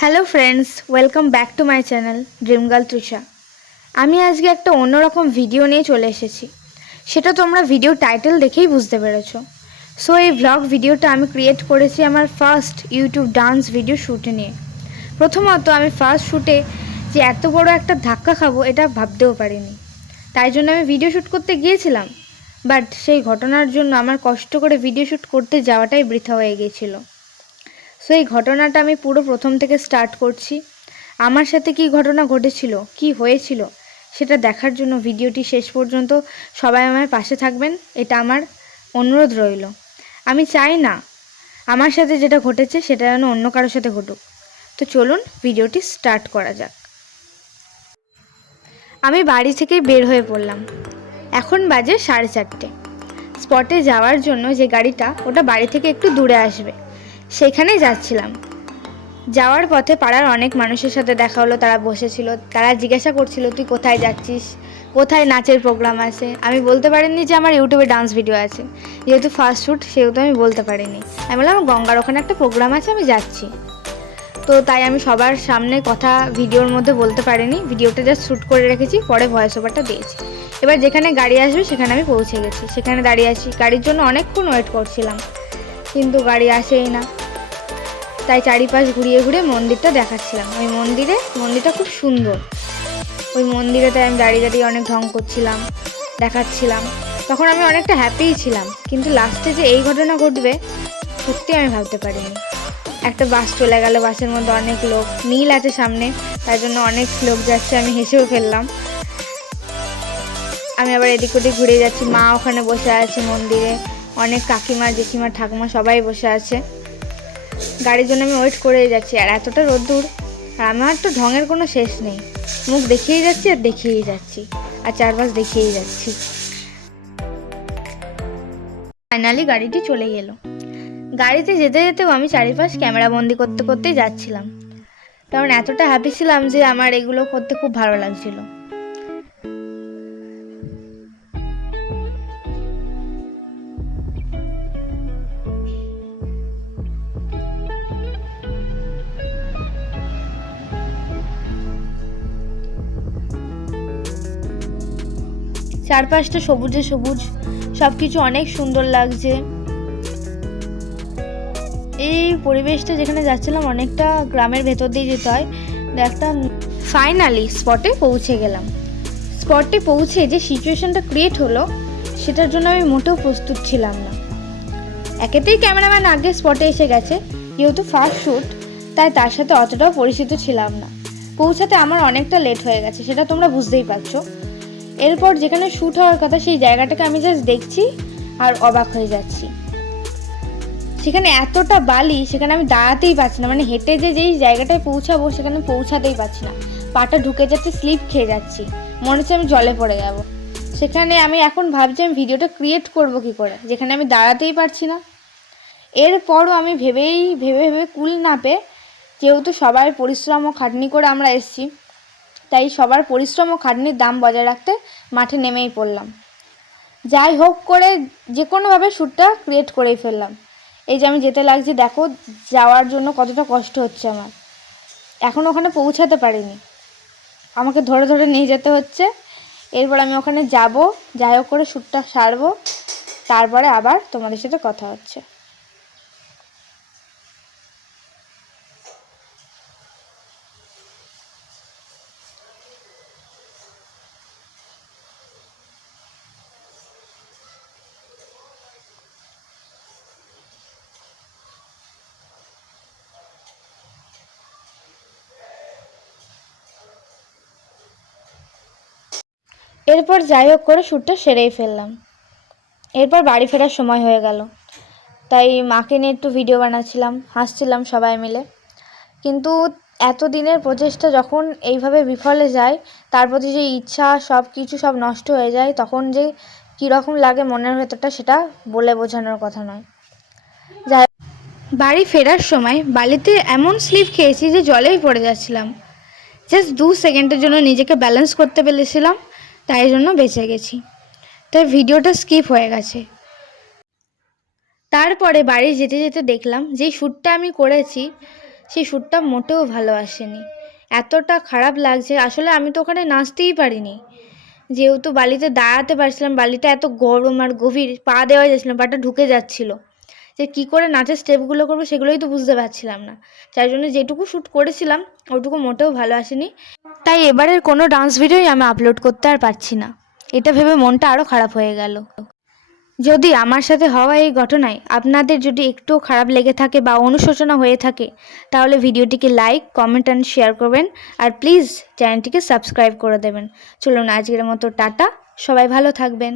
Hello friends, welcome back to my channel dream girl Trisha. আমি আজকে একটা অন্যরকম ভিডিও নিয়ে চলে এসেছি। সেটা তোমরা ভিডিও টাইটেল দেখেই বুঝতে পেরেছো। সো এই ভ্লগ ভিডিওটা আমি ক্রিয়েট করেছি আমার ফার্স্ট ইউটিউব ডান্স ভিডিও শ্যুটে নিয়ে। প্রথমত আমি ফার্স্ট শ্যুটে যে এত বড় একটা ধাক্কা খাবো এটা ভাবতেও পারিনি। তাই জন্য আমি ভিডিও শ্যুট করতে গিয়েছিলাম, বাট সেই ঘটনার জন্য আমার কষ্ট করে ভিডিও শ্যুট করতে যাওয়াটাই বৃথা হয়ে গিয়েছিলো। সো এই ঘটনাটা আমি পুরো প্রথম থেকে স্টার্ট করছি। আমার সাথে কী ঘটনা ঘটেছিল, কি হয়েছিল সেটা দেখার জন্য ভিডিওটি শেষ পর্যন্ত সবাই আমার পাশে থাকবেন, এটা আমার অনুরোধ রইল। আমি চাই না আমার সাথে যেটা ঘটেছে সেটা যেন অন্য কারোর সাথে ঘটুক। তো চলুন ভিডিওটি স্টার্ট করা যাক। আমি বাড়ি থেকেই বের হয়ে পড়লাম। এখন বাজে 4:30। স্পটে যাওয়ার জন্য যে গাড়িটা, ওটা বাড়ি থেকে একটু দূরে আসবে, সেখানেই যাচ্ছিলাম। যাওয়ার পথে পাড়ার অনেক মানুষের সাথে দেখা হলো। তারা বসেছিল, তারা জিজ্ঞাসা করছিল তুই কোথায় যাচ্ছিস, কোথায় নাচের প্রোগ্রাম আছে। আমি বলতে পারিনি যে আমার ইউটিউবে ডান্স ভিডিও আছে, যেহেতু ফার্স্ট শ্যুট সেহেতু আমি বলতে পারিনি। আমি বললাম গঙ্গার ওখানে একটা প্রোগ্রাম আছে, আমি যাচ্ছি। তো তাই আমি সবার সামনে কথা ভিডিওর মধ্যে বলতে পারিনি, ভিডিওটা জাস্ট শ্যুট করে রেখেছি, পরে ভয়েস ওভারটা দিয়েছি। এবার যেখানে গাড়ি আসবে সেখানে আমি পৌঁছে গেছি, সেখানে দাঁড়িয়ে আছি। গাড়ির জন্য অনেকক্ষণ ওয়েট করছিলাম, কিন্তু গাড়ি আসেই না। তাই চারিপাশ ঘুরিয়ে ঘুরিয়ে মন্দিরটা দেখাচ্ছিলাম। ওই মন্দিরটা খুব সুন্দর। ওই মন্দিরেতে আমি দাঁড়িয়ে দাঁড়িয়ে অনেক ঢং করছিলাম, দেখাচ্ছিলাম। তখন আমি অনেকটা হ্যাপিই ছিলাম, কিন্তু লাস্টে যে এই ঘটনা ঘটবে সত্যি আমি ভাবতে পারিনি। একটা বাস চলে গেল, বাসের মধ্যে অনেক লোক, নীল আছে সামনে, তাই জন্য অনেক লোক যাচ্ছে, আমি হেসেও ফেললাম। আমি আবার এদিক ওদিক ঘুরে যাচ্ছি, মা ওখানে বসে আছে মন্দিরে, অনেক কাকিমা জেঠিমা ঠাকুমা সবাই বসে আছে। গাড়ির জন্য আমি ওয়েট করেই যাচ্ছি, আর এতটা রোদ্দুর, আর আমার তো ঢঙের কোনো শেষ নেই। মুখ দেখিয়েই যাচ্ছি আর দেখিয়েই যাচ্ছি, আর চারপাশ দেখিয়েই যাচ্ছি। ফাইনালি গাড়িটি চলে গেল। গাড়িতে যেতে যেতেও আমি চারিপাশ ক্যামেরা বন্দি করতে করতেই যাচ্ছিলাম, কারণ এতটা হ্যাপি ছিলাম যে আমার এগুলো করতে খুব ভালো লাগছিল। চারপাশটা সবুজে সবুজ, সব কিছু অনেক সুন্দর লাগছে। এই পরিবেশটা যেখানে যাচ্ছিলাম অনেকটা গ্রামের ভেতর দিয়ে যেতে হয়। একটা ফাইনালি স্পটে পৌঁছে গেলাম। স্পটে পৌঁছে যে সিচুয়েশনটা ক্রিয়েট হলো সেটার জন্য আমি মোটেও প্রস্তুত ছিলাম না। একেতেই ক্যামেরাম্যান আগে স্পটে এসে গেছে, যেহেতু ফার্স্ট শ্যুট, তাই তার সাথে অতটাও পরিচিত ছিলাম না। পৌঁছাতে আমার অনেকটা লেট হয়ে গেছে, সেটা তোমরা বুঝতেই পারছো। এরপর যেখানে শ্যুট হওয়ার কথা সেই জায়গাটাকে আমি জাস্ট দেখছি আর অবাক হয়ে যাচ্ছি। সেখানে এতটা বালি, সেখানে আমি দাঁড়াতেই পারছি না, মানে হেঁটে যেই জায়গাটায় পৌঁছাবো সেখানে পৌঁছাতেই পারছি না। পাটা ঢুকে যাচ্ছে, স্লিপ খেয়ে যাচ্ছি, মনে হচ্ছে আমি জলে পড়ে যাব। সেখানে আমি এখন ভাবছি আমি ভিডিওটা ক্রিয়েট করবো কী করে, যেখানে আমি দাঁড়াতেই পারছি না। এরপরও আমি ভেবে ভেবে কুল না পেয়ে, যেহেতু সবার পরিশ্রম ও খাটনি করে আমরা এসেছি, তাই সবার পরিশ্রম ও খাটনির দাম বজায় রাখতে মাঠে নেমেই পড়লাম। যাই হোক করে যে কোনোভাবে শ্যুটটা ক্রিয়েট করেই ফেললাম। এই যে আমি যেতে লাগছি, দেখো যাওয়ার জন্য কতটা কষ্ট হচ্ছে আমার। এখন ওখানে পৌঁছাতে পারিনি, আমাকে ধরে ধরে নিয়ে যেতে হচ্ছে। এরপর আমি ওখানে যাব, যাই হোক করে শ্যুটটা সারবো, তারপরে আবার তোমাদের সাথে কথা হচ্ছে। এরপর যাই হোক করে শ্যুটটা সেরেই ফেললাম। এরপর বাড়ি ফেরার সময় হয়ে গেল, তাই মাকে নিয়ে একটু ভিডিও বানাচ্ছিলাম, হাসছিলাম সবাই মিলে। কিন্তু এতদিনের প্রচেষ্টা যখন এইভাবে বিফলে যায়, তার প্রতি যে ইচ্ছা সব কিছু সব নষ্ট হয়ে যায়, তখন যে কীরকম লাগে মনের ভেতরটা সেটা বলে বোঝানোর কথা নয়। যাই বাড়ি ফেরার সময় বালিতে এমন স্লিপ খেয়েছি যে জলেই পড়ে যাচ্ছিলাম। জাস্ট 2 সেকেন্ডের জন্য নিজেকে ব্যালেন্স করতে পেরেছিলাম, তাই জন্য বেঁচে গেছি। তাই ভিডিওটা স্কিপ হয়ে গেছে। তারপরে বাড়ি যেতে যেতে দেখলাম যে শ্যুটটা আমি করেছি সেই শ্যুটটা মোটেও ভালো আসেনি, এতটা খারাপ লাগছে। আসলে আমি তো ওখানে নাচতেই পারিনি, যেহেতু বালিতে দাঁড়াতে পারছিলাম, বালিটা এত গরম আর গভীর, পা দেওয়া যাচ্ছিল না, পাটা ঢুকে যাচ্ছিলো। যে কী করে নাচের স্টেপগুলো করবো সেগুলোই তো বুঝতে পারছিলাম না। যার জন্য যেটুকু শ্যুট করেছিলাম ওটুকু মোটেও ভালো আসেনি। তাই এবারের কোনো ডান্স ভিডিওই আমি আপলোড করতে আর পারছি না। এটা ভেবে মনটা আরও খারাপ হয়ে গেল। যদি আমার সাথে হওয়া এই ঘটনায় আপনাদের যদি একটুও খারাপ লেগে থাকে বা অনুশোচনা হয়ে থাকে, তাহলে ভিডিওটিকে লাইক, কমেন্ট অ্যান্ড শেয়ার করবেন। আর প্লিজ চ্যানেলটিকে সাবস্ক্রাইব করে দেবেন। চলুন আজকের মতো টাটা, সবাই ভালো থাকবেন।